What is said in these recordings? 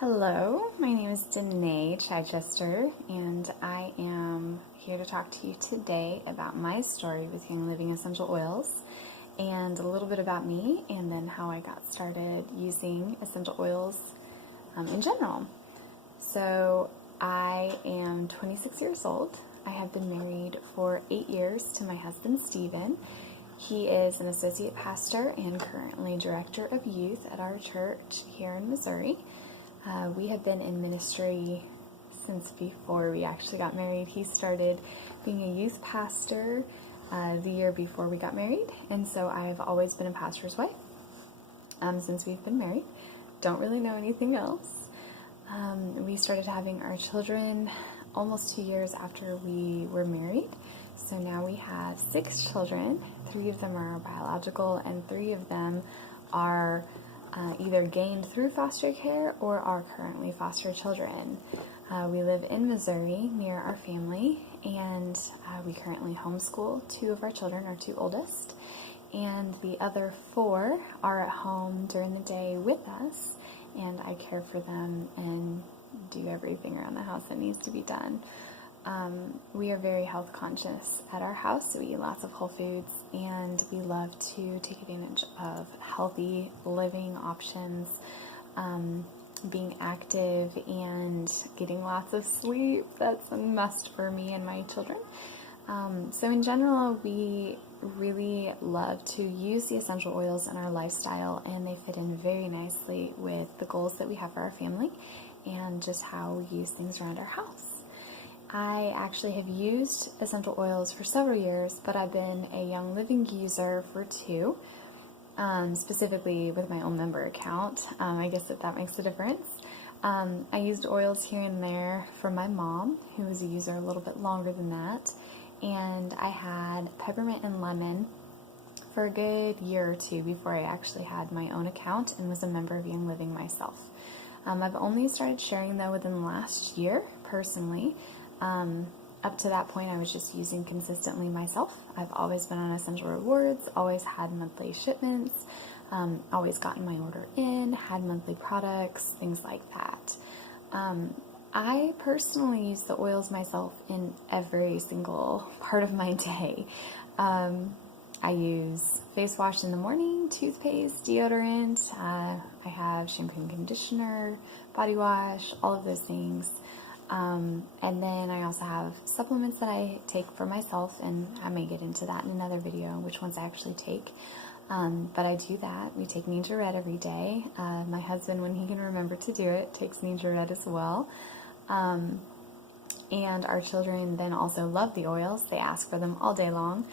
Hello, my name is Danae Chichester, and I am here to talk to you today about my story with Young Living Essential Oils and a little bit about me and then how I got started using essential oils in general. So, I am 26 years old. I have been married for 8 years to my husband, Stephen. He is an associate pastor and currently director of youth at our church here in Missouri. We have been in ministry since before we actually got married. He started being a youth pastor the year before we got married, and so I've always been a pastor's wife since we've been married. Don't really know anything else. We started having our children almost 2 years after we were married, so now we have 6 children. 3 of them are biological, and 3 of them are either gained through foster care or are currently foster children. We live in Missouri near our family, and we currently homeschool 2 of our children, our 2 oldest, and the other 4 are at home during the day with us, and I care for them and do everything around the house that needs to be done. We are very health conscious at our house. We eat lots of whole foods, and we love to take advantage of healthy living options, being active and getting lots of sleep. That's a must for me and my children. So in general, we really love to use the essential oils in our lifestyle, and they fit in very nicely with the goals that we have for our family and just how we use things around our house. I actually have used essential oils for several years, but I've been a Young Living user for 2, specifically with my own member account. I guess that makes a difference. I used oils here and there for my mom, who was a user a little bit longer than that, and I had peppermint and lemon for a good year or 2 before I actually had my own account and was a member of Young Living myself. I've only started sharing though within the last year, personally. Up to that point, I was just using consistently myself. I've always been on Essential Rewards, always had monthly shipments, always gotten my order in, had monthly products, things like that. I personally use the oils myself in every single part of my day. I use face wash in the morning, toothpaste, deodorant, I have shampoo and conditioner, body wash, all of those things. And then I also have supplements that I take for myself, and I may get into that in another video, which ones I actually take. But I do that. We take Ninja Red every day. My husband, when he can remember to do it, takes Ninja Red as well. And our children then also love the oils. They ask for them all day long.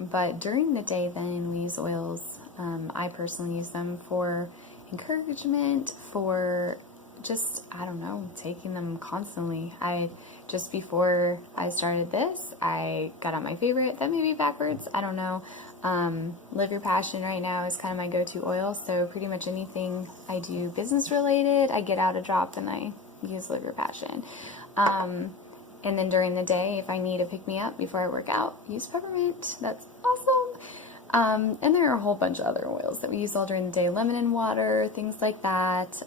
But during the day then we use oils. I personally use them for encouragement, for just, I don't know, taking them constantly. Just before I started this, I got out my favorite, that may be backwards, I don't know. Live Your Passion right now is kind of my go-to oil, so pretty much anything I do business related, I get out a drop and I use Live Your Passion. And then during the day, if I need a pick-me-up before I work out, use peppermint. That's awesome. And there are a whole bunch of other oils that we use all during the day, lemon and water, things like that.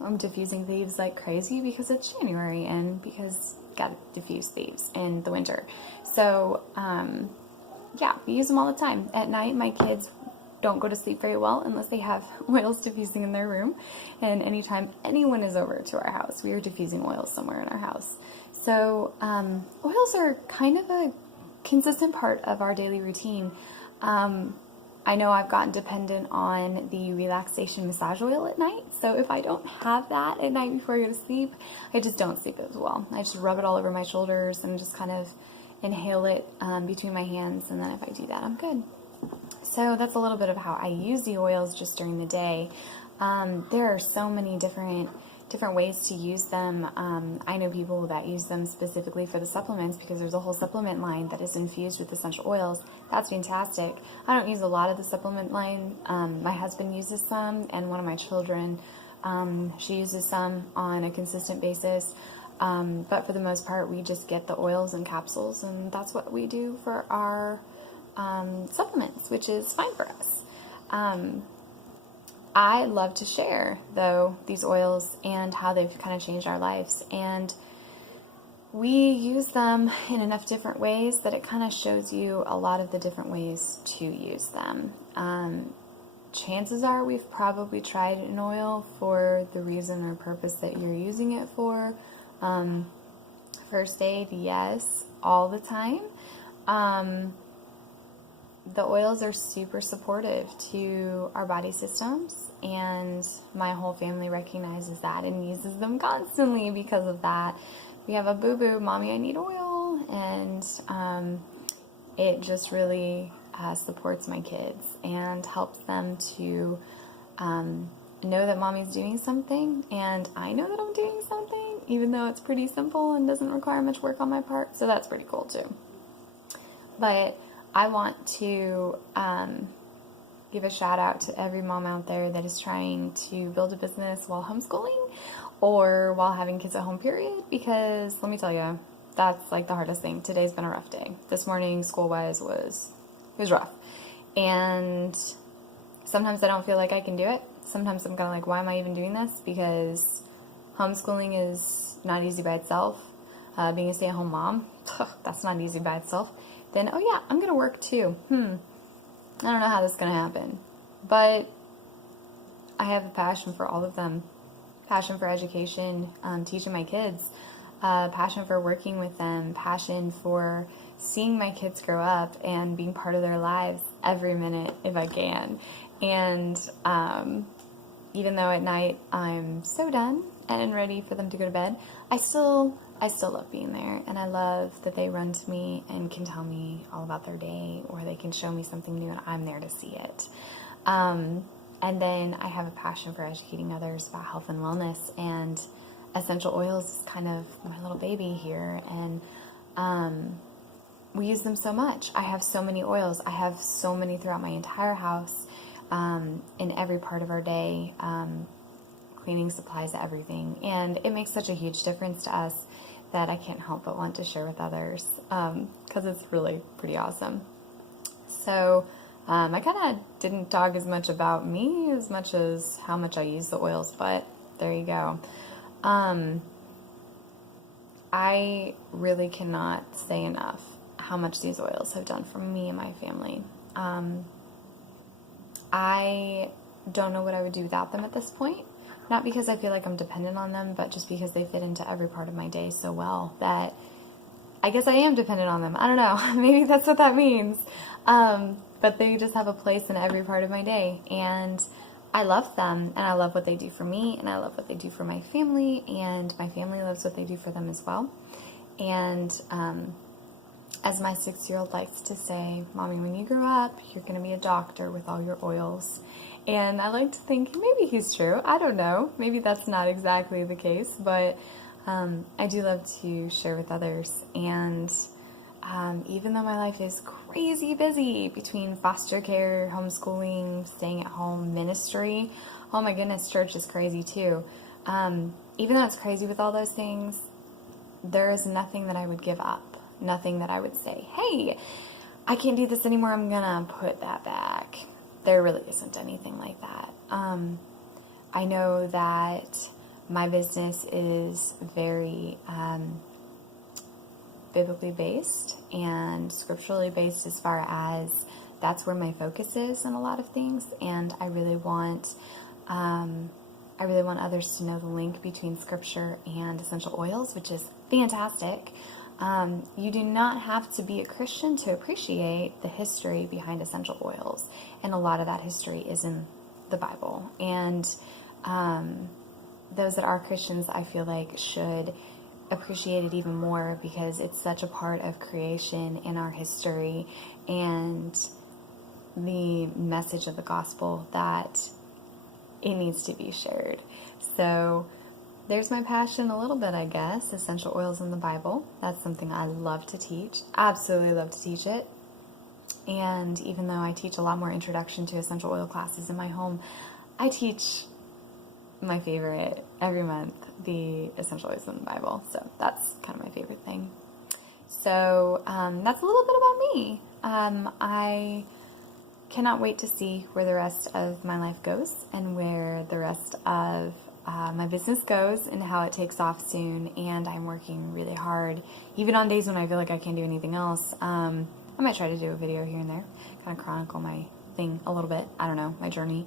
I'm diffusing thieves like crazy because it's January and because gotta diffuse thieves in the winter. So, yeah, we use them all the time. At night, my kids don't go to sleep very well unless they have oils diffusing in their room. And anytime anyone is over to our house, we are diffusing oils somewhere in our house. So, oils are kind of a consistent part of our daily routine. I know I've gotten dependent on the relaxation massage oil at night, so if I don't have that at night before I go to sleep, I just don't sleep as well. I just rub it all over my shoulders and just kind of inhale it between my hands, and then if I do that, I'm good. So that's a little bit of how I use the oils just during the day. There are so many different ways to use them. I know people that use them specifically for the supplements because there's a whole supplement line that is infused with essential oils. That's fantastic. I don't use a lot of the supplement line. My husband uses some, and one of my children, she uses some on a consistent basis. But for the most part, we just get the oils and capsules, and that's what we do for our supplements, which is fine for us. I love to share, though, these oils and how they've kind of changed our lives. And we use them in enough different ways that it kind of shows you a lot of the different ways to use them. Chances are we've probably tried an oil for the reason or purpose that you're using it for. First aid, yes, all the time. The oils are super supportive to our body systems, and my whole family recognizes that and uses them constantly because of that. We have a boo-boo, Mommy, I need oil, and it just really supports my kids and helps them to know that Mommy's doing something, and I know that I'm doing something, even though it's pretty simple and doesn't require much work on my part, so that's pretty cool too. But I want to give a shout out to every mom out there that is trying to build a business while homeschooling or while having kids at home, period, because let me tell you, that's like the hardest thing. Today's been a rough day. This morning, school-wise, was rough. And sometimes I don't feel like I can do it. Sometimes I'm kind of like, why am I even doing this? Because homeschooling is not easy by itself. Being a stay-at-home mom, that's not easy by itself. Then, oh yeah, I'm going to work too. I don't know how this is going to happen. But I have a passion for all of them. Passion for education, teaching my kids. Passion for working with them. Passion for seeing my kids grow up and being part of their lives every minute if I can. And even though at night I'm so done and ready for them to go to bed, I still love being there, and I love that they run to me and can tell me all about their day, or they can show me something new and I'm there to see it. And then I have a passion for educating others about health and wellness, and essential oils is kind of my little baby here, and we use them so much. I have so many oils. I have so many throughout my entire house, in every part of our day, cleaning supplies, everything. And it makes such a huge difference to us that I can't help but want to share with others, because it's really pretty awesome. So I kind of didn't talk as much about me as much as how much I use the oils, but there you go. I really cannot say enough how much these oils have done for me and my family. I don't know what I would do without them at this point. Not because I feel like I'm dependent on them, but just because they fit into every part of my day so well that I guess I am dependent on them. I don't know. Maybe that's what that means. But they just have a place in every part of my day. And I love them, and I love what they do for me, and I love what they do for my family, and my family loves what they do for them as well. And as my 6-year-old likes to say, Mommy, when you grow up, you're going to be a doctor with all your oils. And I like to think maybe he's true. I don't know. Maybe that's not exactly the case, but I do love to share with others. And even though my life is crazy busy between foster care, homeschooling, staying at home, ministry, oh my goodness, church is crazy too. Even though it's crazy with all those things, there is nothing that I would give up. Nothing that I would say, hey, I can't do this anymore, I'm gonna put that back. There really isn't anything like that. I know that my business is very biblically based and scripturally based, as far as that's where my focus is in a lot of things, and I really want others to know the link between scripture and essential oils, which is fantastic. You do not have to be a Christian to appreciate the history behind essential oils, and a lot of that history is in the Bible. And those that are Christians, I feel like, should appreciate it even more, because it's such a part of creation in our history and the message of the gospel that it needs to be shared. So there's my passion a little bit, I guess. Essential oils in the Bible. That's something I love to teach. Absolutely love to teach it. And even though I teach a lot more introduction to essential oil classes in my home, I teach my favorite every month, the essential oils in the Bible. So that's kind of my favorite thing. So that's a little bit about me. I cannot wait to see where the rest of my life goes and where the rest of my business goes and how it takes off soon. And I'm working really hard, even on days when I feel like I can't do anything else. I might try to do a video here and there, kind of chronicle my thing a little bit. I don't know, my journey.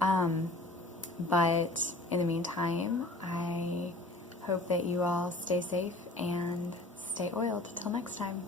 But in the meantime, I hope that you all stay safe and stay oiled. Till next time.